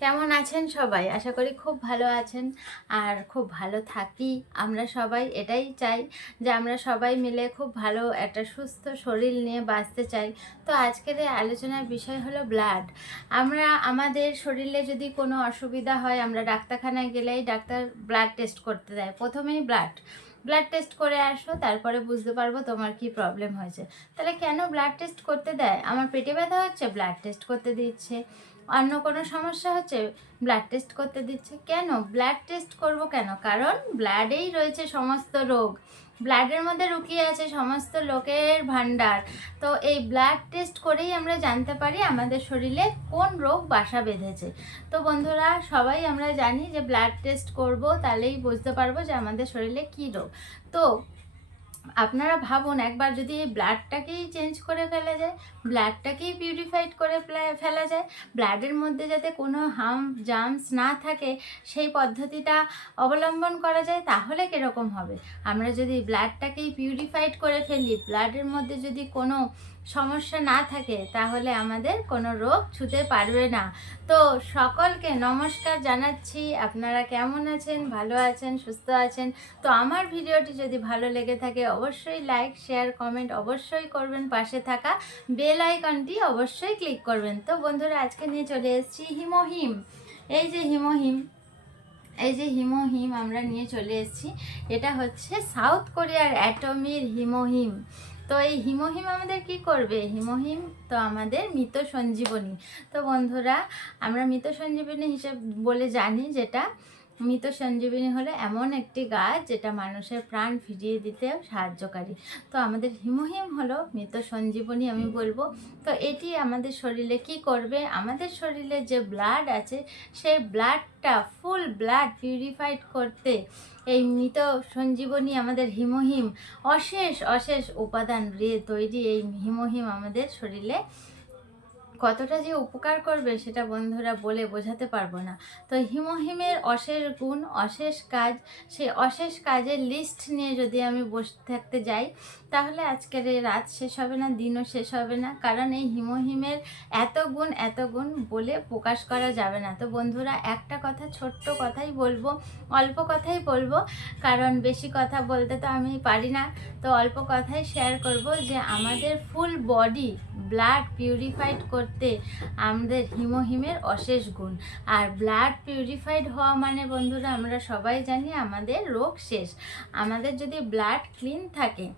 কেমন আছেন সবাই? আশা করি খুব ভালো আছেন আর খুব ভালো থাকি। আমরা সবাই এটাই চাই যে আমরা সবাই মিলে খুব ভালো একটা সুস্থ শরীর নিয়ে বাঁচতে চাই। তো আজকের এই আলোচনার বিষয় হলো ব্লাড। আমরা আমাদের শরীরে যদি কোনো অসুবিধা হয় আমরা ডাক্তারখানায় গেলেই ডাক্তার ব্লাড টেস্ট করতে দেয়। প্রথমেই ব্লাড টেস্ট করে আসো, তারপরে বুঝতে পারবো তোমার কি প্রবলেম হয়েছে। তাহলে কেন ব্লাড টেস্ট করতে দেয়? আমার পেটে ব্যথা হচ্ছে, ব্লাড টেস্ট করতে দিচ্ছে। অন্য কোনো সমস্যা হচ্ছে, ব্লাড টেস্ট করতে দিচ্ছে। কেন ব্লাড টেস্ট করব কেন? কারণ ব্লাডেই রয়েছে সমস্ত রোগ, ব্লাডের মধ্যে লুকিয়ে আছে সমস্ত লোকের ভাণ্ডার। তো এই ব্লাড টেস্ট করেই আমরা জানতে পারি আমাদের শরীরে কোন রোগ বাসা বেঁধেছে। তো বন্ধুরা, সবাই আমরা জানি যে ব্লাড টেস্ট করব, তাহলেই বুঝতে পারবো যে আমাদের শরীরে কী রোগ। তো আপনারা ভাবুন একবার, যদি এই ব্লাডটাকেই চেঞ্জ করে ফেলা যায়, ব্লাডটাকেই পিউরিফাইড করে ফেলা যায়, ব্লাডের মধ্যে যাতে কোনো জার্মস না থাকে সেই পদ্ধতিটা অবলম্বন করা যায়, তাহলে কীরকম হবে? আমরা যদি ব্লাডটাকেই পিউরিফাইড করে ফেলি, ব্লাডের মধ্যে যদি কোনো সমস্যা না থাকে, তাহলে আমাদের কোনো রোগ ছুঁতে পারবে না। তো সকলকে নমস্কার জানাচ্ছি। আপনারা কেমন আছেন? ভালো আছেন, সুস্থ আছেন? তো আমার ভিডিওটি যদি ভালো লেগে থাকে অবশ্যই লাইক, শেয়ার, কমেন্ট অবশ্যই করবেন। পাশে থাকা বেল আইকনটি অবশ্যই ক্লিক করবেন। তো বন্ধুরা, আজকে নিয়ে চলে এসেছি হিমোহিম। এই যে হিমোহিম, আমরা নিয়ে চলে এসেছি। এটা হচ্ছে সাউথ কোরিয়ার অ্যাটমির হিমোহিম। তো এই হিমোহিম আমাদের কি করবে? হিমোহিম তো আমাদের মৃত সঞ্জীবনী। তো বন্ধুরা, আমরা মৃত সঞ্জীবনী হিসেবে বলে জানি, যেটা মৃত সঞ্জীবনী হলো এমন একটি গাছ যেটা মানুষের প্রাণ ফিরিয়ে দিতেও সাহায্যকারী। তো আমাদের হিমোহিম হলো মৃত সঞ্জীবনী আমি বলবো। তো এটি আমাদের শরীরে কি করবে? আমাদের শরীরে যে ব্লাড আছে সেই ব্লাডটা, ফুল ব্লাড পিউরিফাইড করতে এই মৃত সঞ্জীবনী আমাদের হিমোহিম অশেষ অশেষ উপাদান দিয়ে তৈরি এই হিমোহিম আমাদের শরীরে কতটা যে উপকার করবে সেটা বন্ধুরা বলে বোঝাতে পারবো না। তো হিমোহিমের অশেষ গুণ, অশেষ কাজ, সেই অশেষ কাজের লিস্ট নিয়ে যদি আমি বসে থাকতে যাই, তাহলে আজকের এই রাত শেষ হবে না, দিনও শেষ হবে না। কারণ এই হিমোহিমের এত গুণ বলে প্রকাশ করা যাবে না। তো বন্ধুরা, একটা কথা, ছোট্ট কথাই বলবো, অল্প কথাই বলবো, কারণ বেশি কথা বলতে তো আমি পারি না। তো অল্প কথাই শেয়ার করব যে আমাদের ফুল বডি ব্লাড পিউরিফাইড করতে আমাদের হিমোহিমের অশেষ গুণ। আর ব্লাড পিউরিফাইড হওয়া মানে বন্ধুরা, আমরা সবাই জানি আমাদের রোগ শেষ। আমাদের যদি ব্লাড ক্লিন থাকে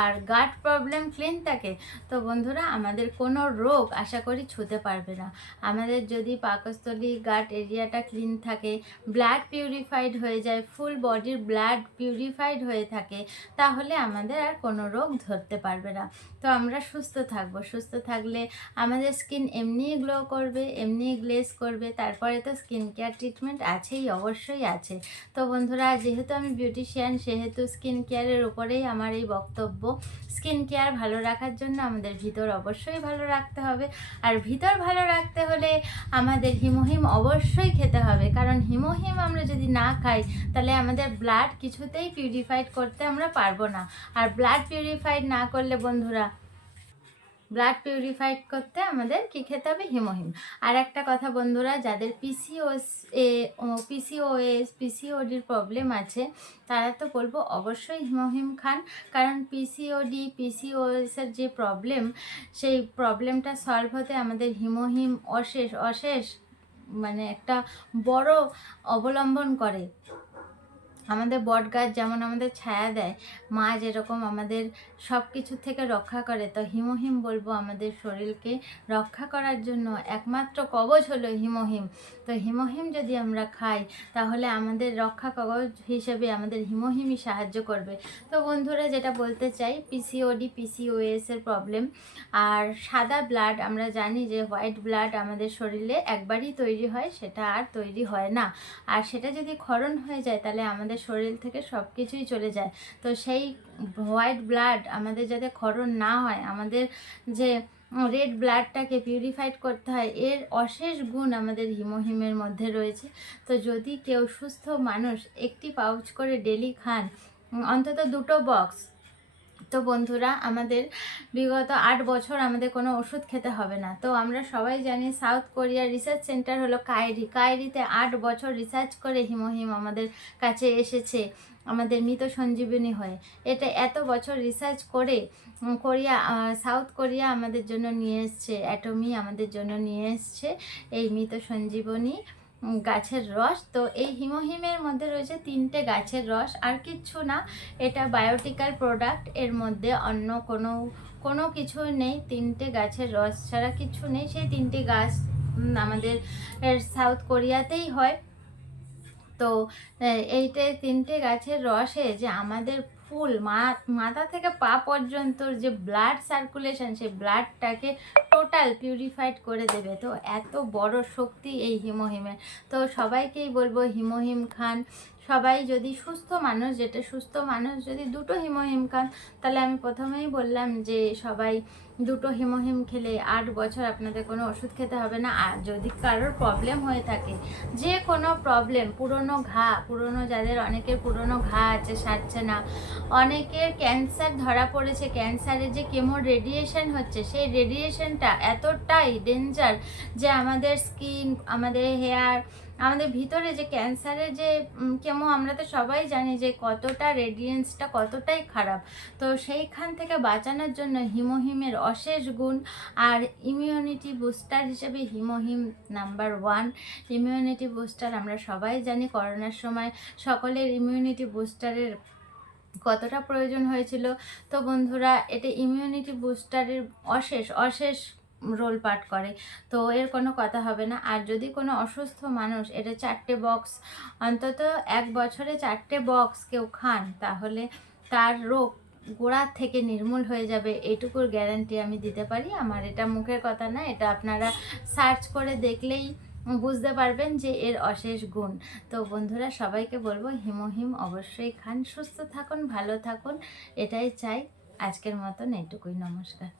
আর গাট প্রবলেম ক্লিন থাকে, তো বন্ধুরা আমাদের কোনো রোগ আশা করি ছুঁতে পারবে না। আমাদের যদি পাকস্থলী, গাট এরিয়াটা ক্লিন থাকে, ব্লাড পিউরিফাইড হয়ে যায়, ফুল বডির ব্লাড পিউরিফাইড হয়ে থাকে, তাহলে আমাদের আর কোনো রোগ ধরতে পারবে না। তো আমরা সুস্থ থাকবো। সুস্থ থাকলে আমাদের স্কিন এমনিই গ্লো করবে, এমনিই গ্লেজ করবে। তারপরে তো স্কিন কেয়ার ট্রিটমেন্ট আছেই, অবশ্যই আছে। তো বন্ধুরা, যেহেতু আমি বিউটিশিয়ান, সেহেতু স্কিন কেয়ারের উপরেই আমার এই বক্তব্য। স্কিন কেয়ার ভালো রাখার জন্য আমাদের ভিতর অবশ্যই ভালো রাখতে হবে। আর ভিতর ভালো রাখতে হলে আমাদের হিমোহিম অবশ্যই খেতে হবে। কারণ হিমোহিম আমরা যদি না খাই, তাহলে আমাদের ব্লাড কিছুতেই পিউরিফাইড করতে আমরা পারবো না। আর ব্লাড পিউরিফাইড না করলে বন্ধুরা, ব্লাড পিউরিফাইড করতে আমাদের কি খেতে হবে? হিমোহিম। আর একটা কথা বন্ধুরা, যাদের পিসিওডির প্রবলেম আছে, তারা তো বলবো অবশ্যই হিমোহিম খান। কারণ পিসিওএসের যে প্রবলেম, সেই প্রবলেমটা সলভ হতে আমাদের হিমোহিম অশেষ মানে একটা বড় অবলম্বন করে। আমাদের বট গাছ যেমন আমাদের ছায়া দেয়, মা যেরকম আমাদের সব কিছু থেকে রক্ষা করে, তো হিমোহিম বলবো আমাদের শরীরকে রক্ষা করার জন্য একমাত্র কবচ হলো হিমোহিম। তো হিমোহিম যদি আমরা খাই, তাহলে আমাদের রক্ষা কবচ হিসেবে আমাদের হিমোহিমই সাহায্য করবে। তো বন্ধুরা, যেটা বলতে চাই, পিসিওএসের প্রবলেম আর সাদা ব্লাড, আমরা জানি যে হোয়াইট ব্লাড আমাদের শরীরে একবারই তৈরি হয়, সেটা আর তৈরি হয় না। আর সেটা যদি ক্ষরণ হয়ে যায়, তাহলে আমাদের শরীর থেকে সব কিছুই চলে যায়। তো সেই হোয়াইট ব্লাড আমাদের যাতে ক্ষরণ না হয়, আমাদের যে রেড ব্লাডটাকে পিউরিফাইড করতে হয়, এর অশেষ গুণ আমাদের হিমোহিমের মধ্যে রয়েছে। তো যদি কেউ সুস্থ মানুষ একটি পাউচ করে ডেলি খান, অন্তত 2 বক্স তো বন্ধুরা, আমাদের বিগত 8 বছর আমাদের কোনো ওষুধ খেতে হবে না। তো আমরা সবাই জানি সাউথ কোরিয়ার রিসার্চ সেন্টার হলো কায়রিতে 8 বছর রিসার্চ করে হিমোহিম আমাদের কাছে এসেছে আমাদের মৃত সঞ্জীবনী হয়ে। এটা এত বছর রিসার্চ করে সাউথ কোরিয়া আমাদের জন্য নিয়ে এসছে, অ্যাটমি আমাদের জন্য নিয়ে এসছে এই মৃত সঞ্জীবনী গাছের রস। তো এই হিমোহিমের মধ্যে রয়েছে 3টে গাছের রস, আর কিচ্ছু না। এটা বায়োটিক্যাল প্রোডাক্ট, এর মধ্যে অন্য কোনো কিছু নেই। 3টে গাছের রস ছাড়া কিছু নেই। সেই 3টে গাছ আমাদের সাউথ কোরিয়াতেই হয়। তো এইটা 3টে গাছের রসে যে আমাদের ফুল মাথা থেকে পা পর্যন্ত যে ব্লাড সার্কুলেশন, সেই ব্লাডটাকে টোটাল পিউরিফাইড করে দেবে। তো এত বড় শক্তি এই হিমোহিমের। তো সবাইকেই বলবো হিমোহিম খান। সবাই যদি সুস্থ মানুষ যদি 2টো হিমোহিম খান, তাহলে আমি প্রথমেই বললাম যে সবাই 2টো হিমোহিম খেলে 8 বছর আপনাদের কোনো ওষুধ খেতে হবে না। আর যদি কারোর প্রবলেম হয়ে থাকে, যে কোনো প্রবলেম, যাদের অনেকের পুরনো ঘা আছে, সারছে না, অনেকের ক্যান্সার ধরা পড়েছে, ক্যান্সারের যে কেমো রেডিয়েশন হচ্ছে, সেই রেডিয়েশনটা এতটাই ডেঞ্জার যে আমাদের স্কিন, আমাদের হেয়ার, আমাদের ভিতরে যে ক্যান্সারের যে কেমো, আমরা তো সবাই জানি যে কতটা রেডিয়েন্সটা কতটাই খারাপ। তো সেইখান থেকে বাঁচানোর জন্য হিমোহিমের অশেষ গুণ। আর ইমিউনিটি বুস্টার হিসেবে হিমোহিম নাম্বার 1 ইমিউনিটি বুস্টার। আমরা সবাই জানি করোনার সময় সকলের ইমিউনিটি বুস্টারের কতটা প্রয়োজন হয়েছিল। তো বন্ধুরা, এটা ইমিউনিটি বুস্টারের অশেষ রোল পাঠ করে। তো এর কোনো কথা হবে না। আর যদি কোনো অসুস্থ মানুষ এটা 4টে বক্স, অন্তত 1 বছরে 4টে বক্স কেউ খান, তাহলে তার রোগ গোড়া থেকে নির্মূল হয়ে যাবে, এইটুকুর গ্যারান্টি আমি দিতে পারি। আমার এটা মুখের কথা না, এটা আপনারা সার্চ করে দেখলেই বুঝতে পারবেন যে এর অশেষ গুণ। তো বন্ধুরা, সবাইকে বলবো হিমোহিম অবশ্যই খান, সুস্থ থাকুন, ভালো থাকুন, এটাই চাই। আজকের মতন এইটুকুই, নমস্কার।